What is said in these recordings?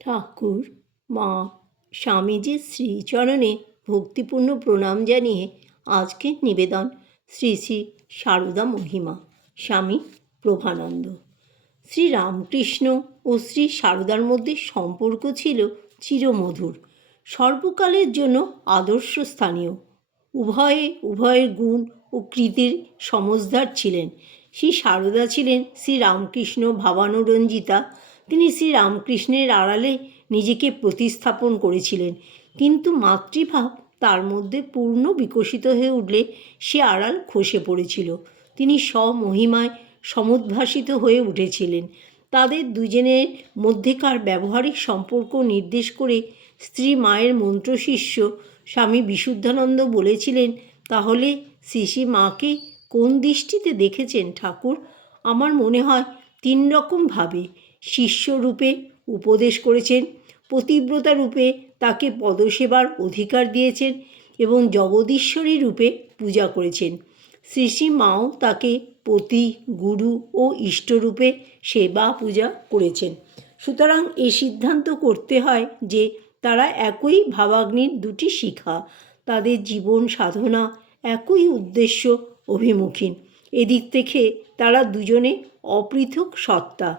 ঠাকুর মা স্বামীজির শ্রীচরণে ভক্তিপূর্ণ প্রণাম জানিয়ে আজকের নিবেদন শ্রী শ্রী সারদা মহিমা স্বামী প্রভানন্দ। শ্রীরামকৃষ্ণ ও শ্রী সারদার মধ্যে সম্পর্ক ছিল চিরমধুর, সর্বকালের জন্য আদর্শ স্থানীয়। উভয়ের গুণ ও কৃতির সমজদার ছিলেন। শ্রী সারদা ছিলেন শ্রীরামকৃষ্ণ ভাবানুরঞ্জিতা। তিনি শ্রীরামকৃষ্ণের আড়ালে নিজেকে প্রতিস্থাপন করেছিলেন, কিন্তু মাতৃভাব তার মধ্যে পূর্ণ বিকশিত হয়ে উঠলে সে আড়াল খসে পড়েছিল। তিনি স্বমহিমায় সমুদ্ভাসিত হয়ে উঠেছিলেন। তাদের দুজনের মধ্যেকার ব্যবহারিক সম্পর্ক নির্দেশ করে স্ত্রী মায়ের মন্ত্রশিষ্য স্বামী বিশুদ্ধানন্দ বলেছিলেন, তাহলে শ্রী মাকে কোন দৃষ্টিতে দেখেছেন ঠাকুর? আমার মনে হয় 3 রকমভাবে। শিষ্যরূপে উপদেশ করেছেন, পতিব্রতা রূপে তাকে পদসেবার অধিকার দিয়েছেন এবং জগদীশ্বরী রূপে পূজা করেছেন। শ্রী মাও তাকে পতি, গুরু ও ইষ্টরূপে সেবা পূজা করেছেন। সুতরাং এ সিদ্ধান্ত করতে হয় যে তারা একই ভাবাগ্নির 2টি শিখা, তাদের জীবন সাধনা একই উদ্দেশ্য অভিমুখী। এদিক থেকে তারা দুজনে অপৃথক সত্তা।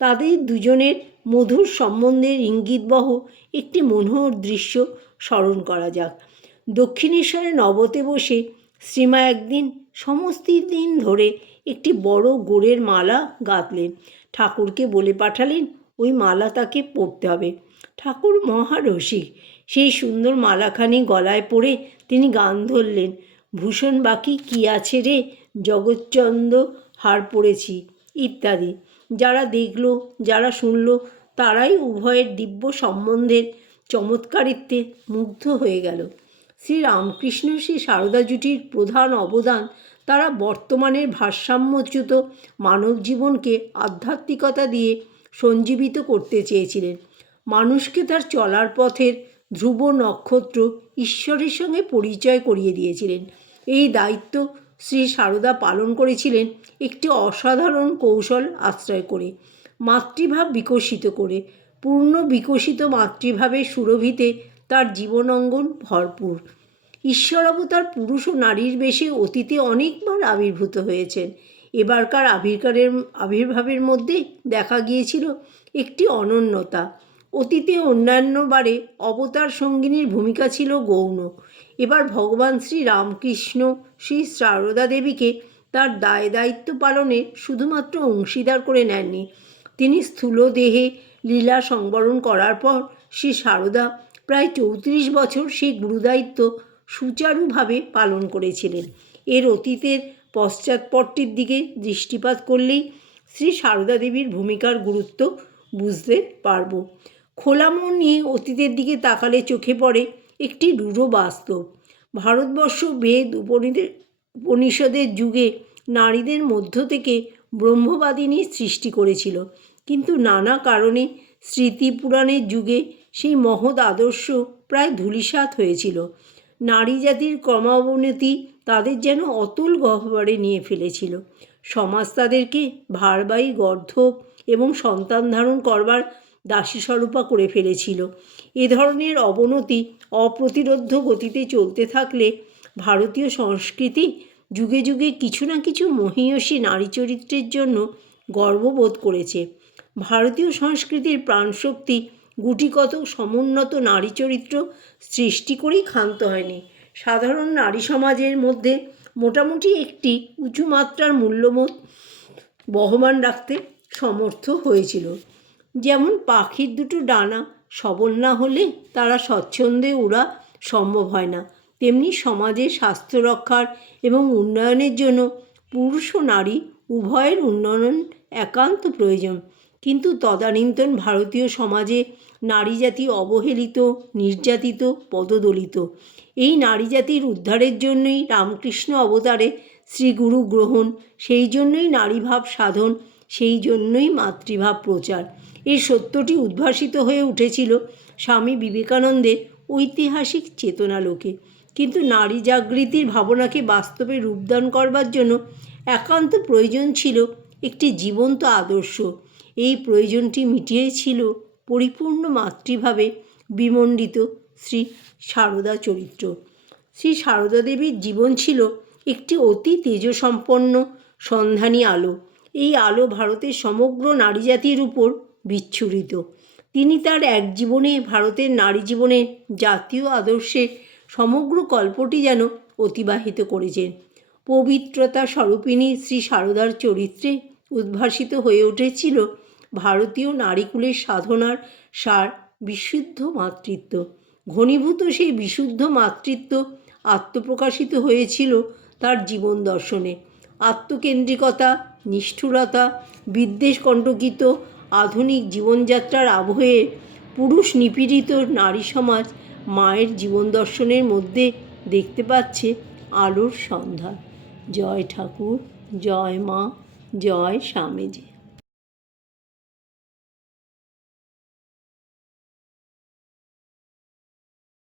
তাদের দুজনের মধুর সম্বন্ধের ইঙ্গিতবহ একটি মনোহর দৃশ্য স্মরণ করা যাক। দক্ষিণেশ্বরে নবতে বসে শ্রীমা একদিন সমস্ত দিন ধরে একটি বড় গোড়ের মালা গাঁথলেন। ঠাকুরকে বলে পাঠালেন ওই মালা তাকে পরতে হবে। ঠাকুর মহারসিক। সেই সুন্দর মালাখানি গলায় পরে তিনি গান ধরলেন, ভূষণ বাকি কি আছে রে, জগচ্চন্দ্র হার পড়েছি ইত্যাদি। যারা দেখল, যারা শুনল, তারাই উভয়ের দিব্য সম্বন্ধের চমৎকারিত্বে মুগ্ধ হয়ে গেল। শ্রীরামকৃষ্ণ শ্রী সারদা জুটির প্রধান অবদান, তারা বর্তমানের ভারসাম্যচ্যুত মানব জীবনকে আধ্যাত্মিকতা দিয়ে সঞ্জীবিত করতে চেয়েছিলেন। মানুষকে তার চলার পথের ধ্রুব নক্ষত্র ঈশ্বরের সঙ্গে পরিচয় করিয়ে দিয়েছিলেন। এই দায়িত্ব শ্রী সারদা পালন করেছিলেন একটি অসাধারণ কৌশল আশ্রয় করে, মাতৃভাব বিকশিত করে। পূর্ণ বিকশিত মাতৃভাবের সুরভিতে তার জীবন অঙ্গন ভরপুর। ঈশ্বর অবতার পুরুষ ও নারীর বেশে অতীতে অনেকবার আবির্ভূত হয়েছেন। এবারকার আবির্ভাবের মধ্যে দেখা গিয়েছিল একটি অনন্যতা। অতীতে অন্যান্যবারে অবতার সঙ্গিনীর ভূমিকা ছিল গৌণ। এবার ভগবান শ্রী রামকৃষ্ণ শ্রী সারদা দেবীকে তার দায়িত্ব পালনে শুধুমাত্র অংশীদার করে নেননি। তিনি স্থূল দেহে লীলা সংবরণ করার পর শ্রী সারদা প্রায় 34 বছর সেই গুরুদায়িত্ব সুচারুভাবে পালন করেছিলেন। এর অতীতের পশ্চাৎপটটির দিকে দৃষ্টিপাত করলেই শ্রী সারদা দেবীর ভূমিকার গুরুত্ব বুঝতে পারব। খোলা মন নিয়ে অতীতের দিকে তাকালে চোখে পড়ে একটি রূঢ় বাস্তব। ভারতবর্ষ বেদ উপনিষদের যুগে নারীদের মধ্য থেকে ব্রহ্মবাদিনীর সৃষ্টি করেছিল, কিন্তু নানা কারণে স্মৃতি পুরাণের যুগে সেই মহৎ আদর্শ প্রায় ধূলিসাৎ হয়েছিল। নারী জাতির ক্রমাবনতি তাদের যেন অতুল গহ্বরে নিয়ে ফেলেছিল। সমাজ তাদেরকে ভারবাহী গর্ধব এবং সন্তান ধারণ করবার দাসীস্বরূপা করে ফেলেছিল। এ ধরনের অবনতি অপ্রতিরোধ্য গতিতে চলতে থাকলে ভারতীয় সংস্কৃতি যুগে যুগে কিছু না কিছু মহীয়সী নারী চরিত্রের জন্য গর্ববোধ করেছে। ভারতীয় সংস্কৃতির প্রাণশক্তি গুটিকত সমুন্নত নারী চরিত্র সৃষ্টি করেই ক্ষান্ত হয়নি। সাধারণ নারী সমাজের মধ্যে মোটামুটি একটি উঁচু মাত্রার মূল্যবোধ বহমান রাখতে সমর্থ হয়েছিল। যেমন পাখির 2টো ডানা সবল না হলে তারা স্বচ্ছন্দে ওড়া সম্ভব হয় না, তেমনি সমাজের স্বাস্থ্য রক্ষার এবং উন্নয়নের জন্য পুরুষ ও নারী উভয়ের উন্নয়ন একান্ত প্রয়োজন। কিন্তু তদানীন্তন ভারতীয় সমাজে নারী জাতি অবহেলিত, নির্যাতিত, পদদলিত। এই নারী জাতির উদ্ধারের জন্যই রামকৃষ্ণ অবতারে শ্রীগুরু গ্রহণ, সেই জন্যই নারীভাব সাধন, সেই জন্যই মাতৃভাব প্রচার। এই সত্যটি উদ্ভাসিত হয়ে উঠেছিল স্বামী বিবেকানন্দের ঐতিহাসিক চেতনালোকে। কিন্তু নারী জাগৃতির ভাবনাকে বাস্তবে রূপদান করবার জন্য একান্ত প্রয়োজন ছিল একটি জীবন্ত আদর্শ। এই প্রয়োজনটি মিটিয়েছিল পরিপূর্ণ মাতৃভাবে বিমণ্ডিত শ্রী সারদা চরিত্র। শ্রী সারদা দেবীর জীবন ছিল একটি অতি তেজসম্পন্ন সন্ধানী আলো। এই আলো ভারতের সমগ্র নারী জাতির উপর বিচ্ছুরিত। তিনি তার এক জীবনে ভারতের নারী জীবনের জাতীয় আদর্শের সমগ্র গল্পটি যেন অতিবাহিত করেছেন। পবিত্রতা স্বরূপিণী শ্রী সারদার চরিত্রে উদ্ভাসিত হয়ে উঠেছিল ভারতীয় নারীকুলের সাধনার সার বিশুদ্ধ মাতৃত্ব। ঘনীভূত সেই বিশুদ্ধ মাতৃত্ব আত্মপ্রকাশিত হয়েছিল তার জীবন দর্শনে। আত্মকেন্দ্রিকতা, নিষ্ঠুরতা, বিদ্বেষ কণ্টকিত আধুনিক জীবনযাত্রার আবহে পুরুষ নিপীড়িত নারী সমাজ মায়ের জীবন দর্শনের মধ্যে দেখতে পাচ্ছে আলোর সন্ধান। জয় ঠাকুর, জয় মা, জয় স্বামীজি।